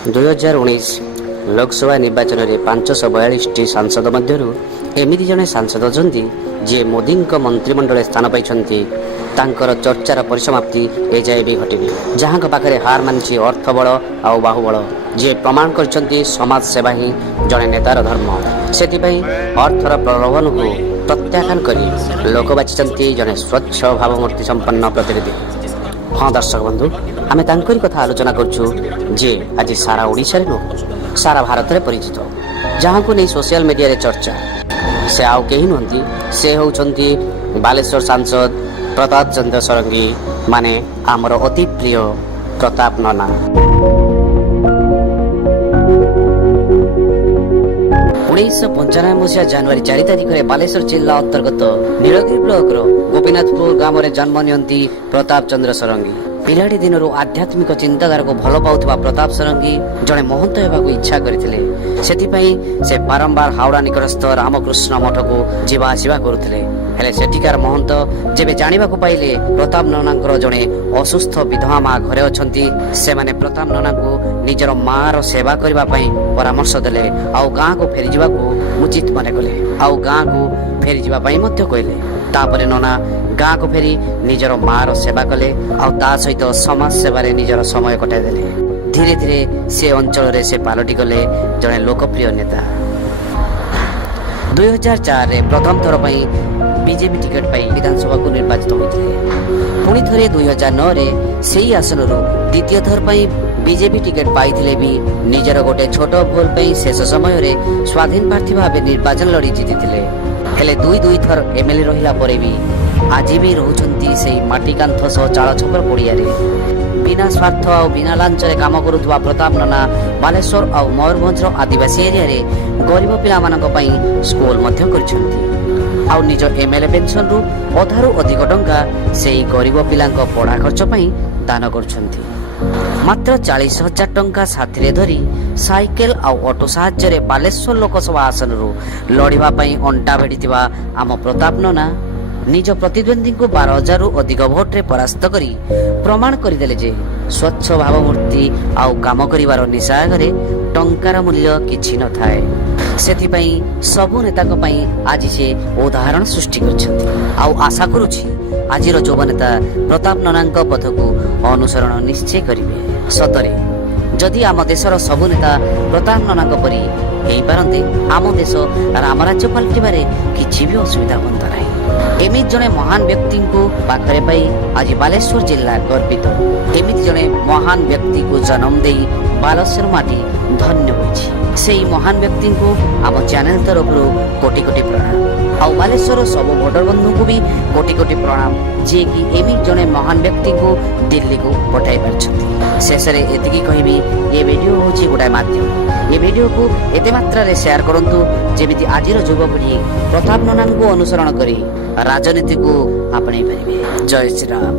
2019 ଲୋକସଭା ନିର୍ବାଚନରେ 542ଟି ସାଂସଦ ମଧ୍ୟରୁ ଏମିତି ଜଣେ ସାଂସଦ ଅଛନ୍ତି ଯିଏ ମୋଦିଙ୍କ ମନ୍ତ୍ରିମଣ୍ଡଳରେ ସ୍ଥାନ ପାଇଛନ୍ତି। ତାଙ୍କର ଚର୍ଚ୍ଚାର ପରିସମାପ୍ତି ଏଯାଏ ବି ଘଟିନି। ଯାହାଙ୍କ ପାଖରେ ହାର ମାନିଛି ଅର୍ଥବଳ ଆଉ ବାହୁବଳ, ଯିଏ ପ୍ରମାଣ କରିଛନ୍ତି ସମାଜ ସେବା ହିଁ ଜଣେ ନେତାର ଧର୍ମ। ସେଥିପାଇଁ ଅର୍ଥର ପ୍ରଲୋଭନକୁ ପ୍ରତ୍ୟାଖ୍ୟାନ କରି ଲୋକ ବାଛିଛନ୍ତି ଜଣେ ସ୍ୱଚ୍ଛ ଭାବମୂର୍ତ୍ତି ସମ୍ପନ୍ନ ପ୍ରତିନିଧି। ହଁ ଦର୍ଶକ ବନ୍ଧୁ, ଆମେ ତାଙ୍କରି କଥା ଆଲୋଚନା କରୁଛୁ ଯିଏ ଆଜି ସାରା ଓଡ଼ିଶାରେ ନୁହେଁ ସାରା ଭାରତରେ ପରିଚିତ, ଯାହାଙ୍କୁ ନେଇ ସୋସିଆଲ ମିଡ଼ିଆରେ ଚର୍ଚ୍ଚା। ସେ ଆଉ କେହି ନୁହନ୍ତି, ସେ ହେଉଛନ୍ତି ବାଲେଶ୍ୱର ସାଂସଦ ପ୍ରତାପ ଚନ୍ଦ୍ର ଷଡ଼ଙ୍ଗୀ, ମାନେ ଆମର ଅତି ପ୍ରିୟ ପ୍ରତାପ ନନା। 1995 ମସିହା ଜାନୁଆରୀ 4 ତାରିଖରେ ବାଲେଶ୍ୱର ଜିଲ୍ଲା ଅନ୍ତର୍ଗତ ନୀଳଗିରି ବ୍ଲକର ଗୋପୀନାଥପୁର ଗ୍ରାମରେ ଜନ୍ମ ନିଅନ୍ତି ପ୍ରତାପ ଚନ୍ଦ୍ର ଷଡ଼ଙ୍ଗୀ। ପିଲାଟି ଦିନରୁ ଆଧ୍ୟାତ୍ମିକ ଚିନ୍ତାଧାରାକୁ ଭଲ ପାଉଥିବା ପ୍ରତାପ ଷଡ଼ଙ୍ଗୀ ଜଣେ ମହନ୍ତ ହେବାକୁ ଇଚ୍ଛା କରିଥିଲେ। ସେଥିପାଇଁ ସେ ବାରମ୍ବାର ହାଓଡ଼ା ନିକଟସ୍ଥ ରାମକୃଷ୍ଣ ମଠକୁ ଯିବା ଆସିବା କରୁଥିଲେ। ହେଲେ ସେଠିକାର ମହନ୍ତ ଯେବେ ଜାଣିବାକୁ ପାଇଲେ ପ୍ରତାପ ନନାଙ୍କର ଜଣେ ଅସୁସ୍ଥ ବିଧବା ମା ଘରେ ଅଛନ୍ତି, ସେମାନେ ପ୍ରତାପ ନନାଙ୍କୁ ନିଜର ମାର ସେବା କରିବା ପାଇଁ ପରାମର୍ଶ ଦେଲେ ଆଉ ଗାଁକୁ ଫେରିଯିବାକୁ ଉଚିତ ମନେ କଲେ ଆଉ ଗାଁକୁ ଫେରିଯିବା ପାଇଁ ମଧ୍ୟ କହିଲେ। ତାପରେ ନନା ଗାଁକୁ ଫେରି ନିଜର ମାର ସେବା କଲେ ଆଉ ତା ସହିତ ସମାଜ ସେବାରେ ନିଜର ସମୟ କଟାଇ ଦେଲେ। ଧୀରେ ଧୀରେ ସେ ଅଞ୍ଚଳରେ ସେ ପାଲଟି ଗଲେ ଜଣେ ଲୋକପ୍ରିୟ ନେତା। 2004ରେ ପ୍ରଥମ ଥର ପାଇଁ ବିଜେପି ଟିକେଟ ପାଇ ବିଧାନସଭାକୁ ନିର୍ବାଚିତ ହୋଇଥିଲେ। ପୁଣି ଥରେ 2009ରେ ସେହି ଆସନରୁ ଦ୍ୱିତୀୟ ଥର ପାଇଁ ବିଜେପି ଟିକେଟ ପାଇଥିଲେ ବି ନିଜର ଗୋଟେ ଛୋଟ ଭୁଲ ପାଇଁ ଶେଷ ସମୟରେ ସ୍ୱାଧୀନ ପ୍ରାର୍ଥୀ ଭାବେ ନିର୍ବାଚନ ଲଢ଼ି ଜିତିଥିଲେ। ହେଲେ ଦୁଇ ଥର ଏମଏଲଏ ରହିଲା ପରେ ବି ଆଜି ବି ରହୁଛନ୍ତି ସେହି ମାଟି କାନ୍ଥ ସହ ଚାଳ ଛପର ପଡ଼ିଆରେ। ବିନା ସ୍ୱାର୍ଥ ଆଉ ବିନା ଲାଞ୍ଚରେ କାମ କରୁଥିବା ପ୍ରତାପ ନନା ବାଲେଶ୍ୱର ଆଉ ମୟୂରଭଞ୍ଜର ଆଦିବାସୀ ଏରିଆରେ ଗରିବ ପିଲାମାନଙ୍କ ପାଇଁ ସ୍କୁଲ ମଧ୍ୟ କରିଛନ୍ତି ଆଉ ନିଜ ଏମଏଲଏ ପେନ୍ସନରୁ ଅଧାରୁ ଅଧିକ ଟଙ୍କା ସେହି ଗରିବ ପିଲାଙ୍କ ପଢ଼ା ଖର୍ଚ୍ଚ ପାଇଁ ଦାନ କରୁଛନ୍ତି। ମାତ୍ର 40,000 ଟଙ୍କା ସାଥିରେ ଧରି ସାଇକେଲ ଆଉ ଅଟୋ ସାହାଯ୍ୟରେ ବାଲେଶ୍ୱର ଲୋକସଭା ଆସନରୁ ଲଢ଼ିବା ପାଇଁ ଅଣ୍ଟା ଭିଡ଼ିଥିବା ଆମ ପ୍ରତାପ ନନା ନିଜ ପ୍ରତିଦ୍ୱନ୍ଦ୍ୱୀଙ୍କୁ 12,000ରୁ ଅଧିକ ଭୋଟରେ ପରାସ୍ତ କରି ପ୍ରମାଣ କରିଦେଲେ ଯେ ସ୍ୱଚ୍ଛ ଭାବମୂର୍ତ୍ତି ଆଉ କାମ କରିବାର ନିଶା ଆଗରେ ଟଙ୍କାର ମୂଲ୍ୟ କିଛି ନଥାଏ। ସେଥିପାଇଁ ସବୁ ନେତାଙ୍କ ପାଇଁ ଆଜି ସେ ଉଦାହରଣ ସୃଷ୍ଟି କରିଛନ୍ତି ଆଉ ଆଶା କରୁଛି ଆଜିର ଯୁବ ନେତା ପ୍ରତାପ ନନାଙ୍କ ପଥକୁ ଅନୁସରଣ ନିଶ୍ଚୟ କରିବେ। ସତରେ ଯଦି ଆମ ଦେଶର ସବୁ ନେତା ପ୍ରତାପ ନନାଙ୍କ ପରି ହେଇପାରନ୍ତେ, ଆମ ଦେଶ ରାମରାଜ୍ୟ ପାଲଟିବାରେ କିଛି ବି ଅସୁବିଧା ହୁଅନ୍ତା ନାହିଁ। ଏମିତି ଜଣେ ମହାନ ବ୍ୟକ୍ତିଙ୍କୁ ପାଖରେ ପାଇ ଆଜି ବାଲେଶ୍ୱର ଜିଲ୍ଲା ଗର୍ବିତ। ଏମିତି ଜଣେ ମହାନ ବ୍ୟକ୍ତିକୁ ଜନ୍ମ ଦେଇ ବାଲେଶ୍ୱର ମାଟି ଧନ୍ୟ ହୋଇଛି। ସେହି ମହାନ ବ୍ୟକ୍ତିଙ୍କୁ ଆମ ଚ୍ୟାନେଲ ତରଫରୁ କୋଟି କୋଟି ପ୍ରଣାମ ଆଉ ବାଲେଶ୍ୱର ସବୁ ଭୋଟର ବନ୍ଧୁଙ୍କୁ ବି କୋଟି କୋଟି ପ୍ରଣାମ, ଯିଏକି ଏମିତି ଜଣେ ମହାନ ବ୍ୟକ୍ତିଙ୍କୁ ଦିଲ୍ଲୀକୁ ପଠାଇ ପାରିଛନ୍ତି। ଶେଷରେ ଏତିକି କହିବି, ଏ ଭିଡ଼ିଓ ହେଉଛି ଗୋଟାଏ ମାଧ୍ୟମ। ଏ ଭିଡ଼ିଓକୁ ଏତେ ମାତ୍ରାରେ ସେୟାର କରନ୍ତୁ ଯେମିତି ଆଜିର ଯୁବପିଢ଼ି ପ୍ରତାପ ନନାଙ୍କୁ ଅନୁସରଣ କରି ରାଜନୀତିକୁ ଆପଣେଇ ପାରିବେ। ଜୟ ଶ୍ରୀରାମ।